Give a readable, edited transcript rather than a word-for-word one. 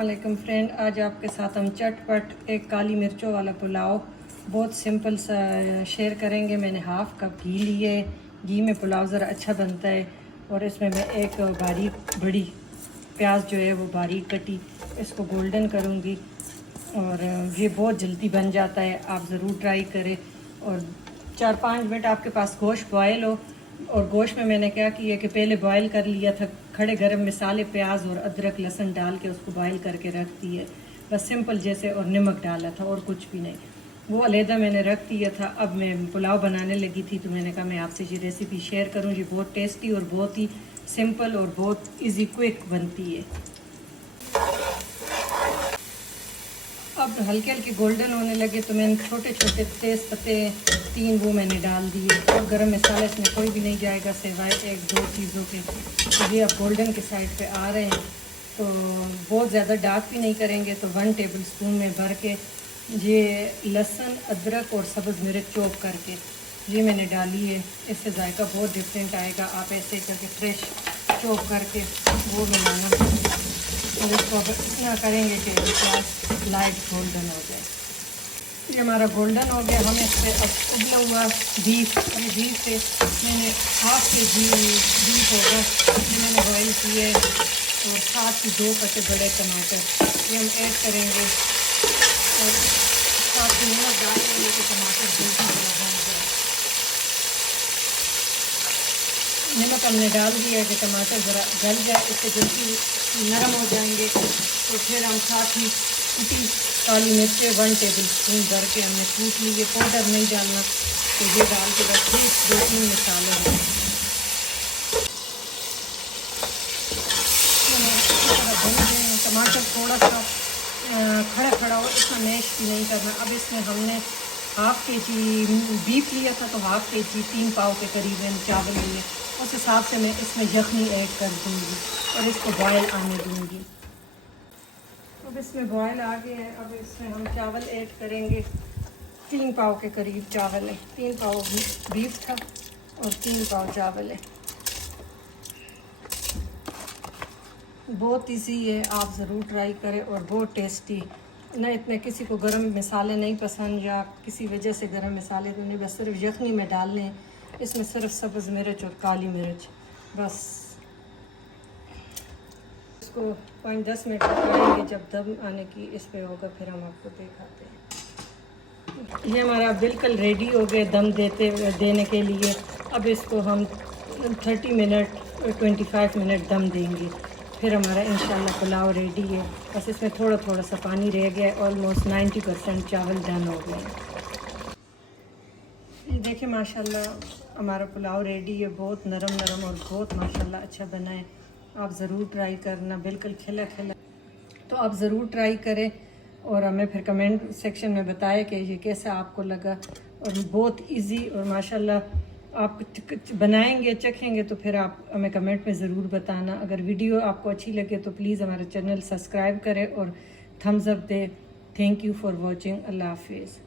वालेकुम फ्रेंड, आज आपके साथ हम चटपट एक काली मिर्चों वाला पुलाव बहुत सिंपल सा शेयर करेंगे। मैंने हाफ़ कप घी लिए। घी में पुलाव ज़रा अच्छा बनता है। और इसमें मैं एक बारीक बड़ी प्याज जो है वो बारीक कटी, इसको गोल्डन करूँगी। और ये बहुत जल्दी बन जाता है, आप ज़रूर ट्राई करें। और 4-5 मिनट आपके पास गोश्त बॉयल हो। और गोश्त में मैंने क्या किया कि पहले बॉयल कर लिया था, खड़े गरम मसाले प्याज और अदरक लहसुन डाल के उसको बॉयल करके रख दिए, बस सिंपल जैसे, और नमक डाला था और कुछ भी नहीं, वो अलहदा मैंने रख दिया था। अब मैं पुलाव बनाने लगी थी तो मैंने कहा मैं आपसे ये रेसिपी शेयर करूँ। ये बहुत टेस्टी और बहुत ही सिंपल और बहुत इजी क्विक बनती है। अब हल्के हल्के गोल्डन होने लगे तो मैंने छोटे छोटे तेज़ पत्ते 3 वो मैंने डाल दिए। और गरम मसाला इसमें कोई भी नहीं जाएगा सिवाय 1-2 चीज़ों के। तो ये अब गोल्डन के साइड पे आ रहे हैं, तो बहुत ज़्यादा डार्क भी नहीं करेंगे। तो 1 टेबल स्पून में भर के ये लहसुन अदरक और सब्ज़ मिर्च चॉप करके ये मैंने डाली है। इससे जायका बहुत डिफरेंट आएगा। आप ऐसे करके फ्रेश चॉप करके वो मिलाना। और इसको अब इतना करेंगे कि प्याज लाइट गोल्डन हो जाए। ये हमारा गोल्डन हो गया। हम इस पर अब उबला हुआ बीफ, ये बीफ से मैंने ½ kg बीफ होगा, ये मैंने बॉयल किए। और साथ ही 2 कटे बड़े टमाटर ये हम ऐड करेंगे। और साथ ही नमक डाल देंगे कि टमाटर जल्दी बन जाए। नमक हमने डाल दिया कि टमाटर ज़रा गल जाए, इससे जल्दी नरम हो जाएंगे। तो फिर हम साथ ही कुटी काली मिर्चें 1 टेबल स्पून भर के हमने कूट लिए। पाउडर नहीं डालना, तो ये डाल के बस 2-3 मसाले हैं। टमाटर थोड़ा सा खड़ा खड़ा हो, इतना मैश भी नहीं करना। अब इसमें हमने ½ kg बीफ लिया था, तो ½ kg 3 पाव के करीब चावल लिए। उस हिसाब से मैं इसमें यखनी ऐड कर दूँगी और इसको बॉयल आने दूँगी। अब इसमें बॉयल आ गए हैं। अब इसमें हम चावल ऐड करेंगे। 3 पाव के करीब चावल है। 3 पाव बीफ था और 3 पाव चावल है। बहुत इजी है, आप ज़रूर ट्राई करें और बहुत टेस्टी। न इतने किसी को गरम मसाले नहीं पसंद या किसी वजह से गरम मसाले तो नहीं, बस सिर्फ यखनी में डालने हैं। इसमें सिर्फ सब्ज़ मिर्च और काली मिर्च बस। इसको 5-10 मिनट पकाएंगे। जब दम आने की इस पे होगा फिर हम आपको दिखाते हैं। ये हमारा बिल्कुल रेडी हो गए दम देने के लिए। अब इसको हम 30 मिनट 25 मिनट दम देंगे, फिर हमारा इंशाल्लाह पुलाव रेडी है। बस इसमें थोड़ा थोड़ा सा पानी रह गया है। ऑलमोस्ट 90% चावल डन हो गए हैं। ये देखिए माशाल्लाह हमारा पुलाव रेडी है। बहुत नरम नरम और बहुत माशाल्लाह अच्छा बना है। आप ज़रूर ट्राई करना, बिल्कुल खिला खिला। तो आप ज़रूर ट्राई करें और हमें फिर कमेंट सेक्शन में बताएं कि ये कैसा आपको लगा। और बहुत इजी और माशाल्लाह आप बनाएंगे चखेंगे तो फिर आप हमें कमेंट में ज़रूर बताना। अगर वीडियो आपको अच्छी लगे तो प्लीज़ हमारा चैनल सब्सक्राइब करें और थम्स अप दें। Thank you for watching. अल्लाह हाफिज़।